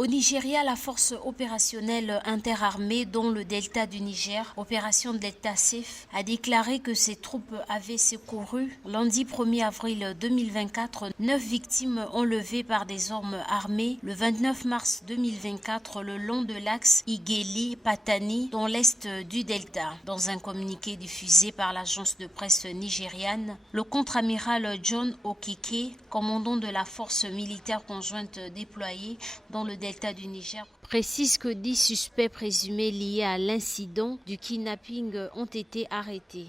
Au Nigeria, la force opérationnelle interarmée, dont le Delta du Niger, Opération Delta Safe, a déclaré que ses troupes avaient secouru lundi 1er avril 2024 9 victimes enlevées par des hommes armés le 29 mars 2024 le long de l'axe Igeli-Patani dans l'est du Delta. Dans un communiqué diffusé par l'agence de presse nigériane, le contre-amiral John Okeke, commandant de la force militaire conjointe déployée dans le Delta du Niger, précise que 10 suspects présumés liés à l'incident du kidnapping ont été arrêtés.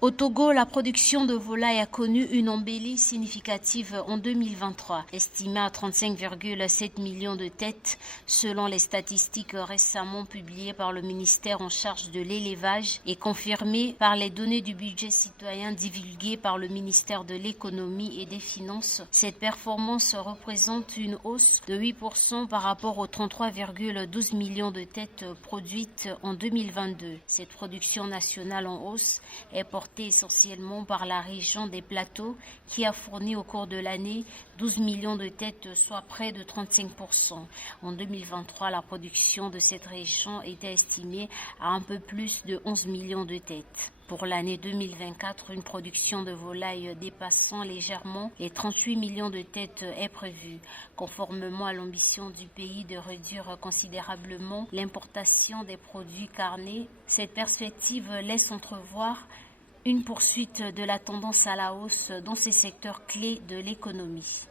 Au Togo, la production de volailles a connu une embellie significative en 2023, estimée à 35,7 millions de têtes, selon les statistiques récemment publiées par le ministère en charge de l'élevage et confirmées par les données du budget citoyen divulguées par le ministère de l'économie et des finances. Cette performance représente une hausse de 8% par rapport aux 33,12 millions de têtes produites en 2022. Cette production nationale en hausse est portée essentiellement par la région des plateaux qui a fourni au cours de l'année 12 millions de têtes, soit près de 35%. En 2023, la production de cette région était estimée à un peu plus de 11 millions de têtes. Pour l'année 2024, une production de volailles dépassant légèrement les 38 millions de têtes est prévue, conformément à l'ambition du pays de réduire considérablement l'importation des produits carnés. Cette perspective laisse entrevoir une poursuite de la tendance à la hausse dans ces secteurs clés de l'économie.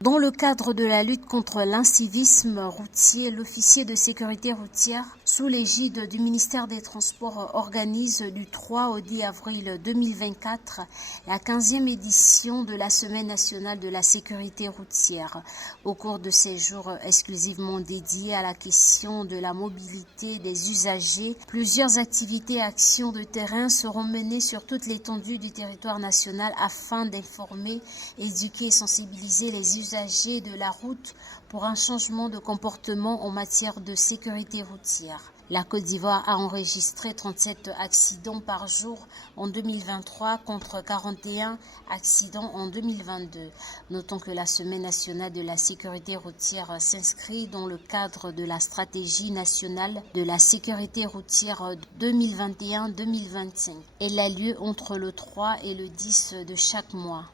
Dans le cadre de la lutte contre l'incivisme routier, l'officier de sécurité routière, sous l'égide du ministère des Transports, organise du 3 au 10 avril 2024 la 15e édition de la Semaine nationale de la sécurité routière. Au cours de ces jours exclusivement dédiés à la question de la mobilité des usagers, plusieurs activités et actions de terrain seront menées sur toute l'étendue du territoire national afin d'informer, éduquer et sensibiliser les usagers de la route pour un changement de comportement en matière de sécurité routière. La Côte d'Ivoire a enregistré 37 accidents par jour en 2023 contre 41 accidents en 2022. Notons que la Semaine nationale de la sécurité routière s'inscrit dans le cadre de la stratégie nationale de la sécurité routière 2021-2025. Elle a lieu entre le 3 et le 10 de chaque mois.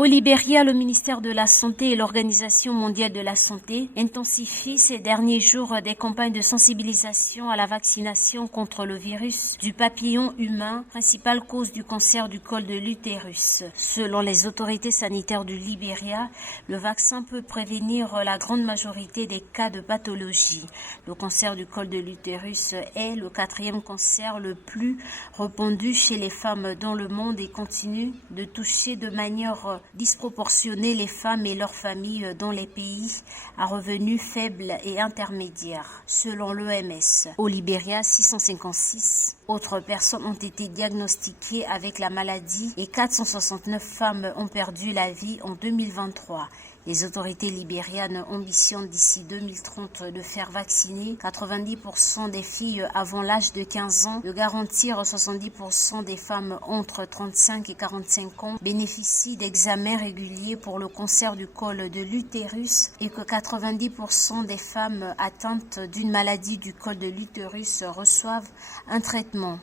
Au Libéria, le ministère de la Santé et l'Organisation mondiale de la santé intensifient ces derniers jours des campagnes de sensibilisation à la vaccination contre le virus du papillon humain, principale cause du cancer du col de l'utérus. Selon les autorités sanitaires du Libéria, le vaccin peut prévenir la grande majorité des cas de pathologie. Le cancer du col de l'utérus est le 4e cancer le plus répandu chez les femmes dans le monde et continue de toucher de manière disproportionner les femmes et leurs familles dans les pays à revenus faibles et intermédiaires. Selon l'OMS, au Libéria, 656 autres personnes ont été diagnostiquées avec la maladie et 469 femmes ont perdu la vie en 2023. Les autorités libérianes ambitionnent d'ici 2030 de faire vacciner 90% des filles avant l'âge de 15 ans, de garantir 70% des femmes entre 35 et 45 ans bénéficient d'examens réguliers pour le cancer du col de l'utérus et que 90% des femmes atteintes d'une maladie du col de l'utérus reçoivent un traitement.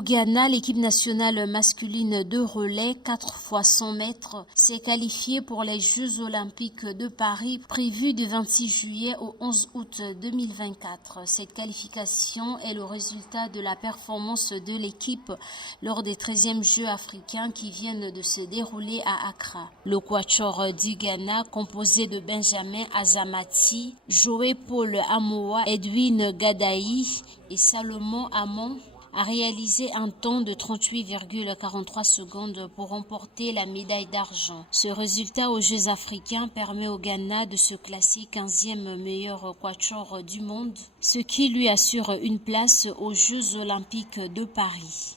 Au Ghana, l'équipe nationale masculine de relais 4 x 100 mètres s'est qualifiée pour les Jeux olympiques de Paris prévus du 26 juillet au 11 août 2024. Cette qualification est le résultat de la performance de l'équipe lors des 13e Jeux africains qui viennent de se dérouler à Accra. Le quatuor du Ghana, composé de Benjamin Azamati, Joé Paul Amoa, Edwin Gadaï et Salomon Amon, a réalisé un temps de 38,43 secondes pour remporter la médaille d'argent. Ce résultat aux Jeux africains permet au Ghana de se classer 15e meilleur quatuor du monde, ce qui lui assure une place aux Jeux olympiques de Paris.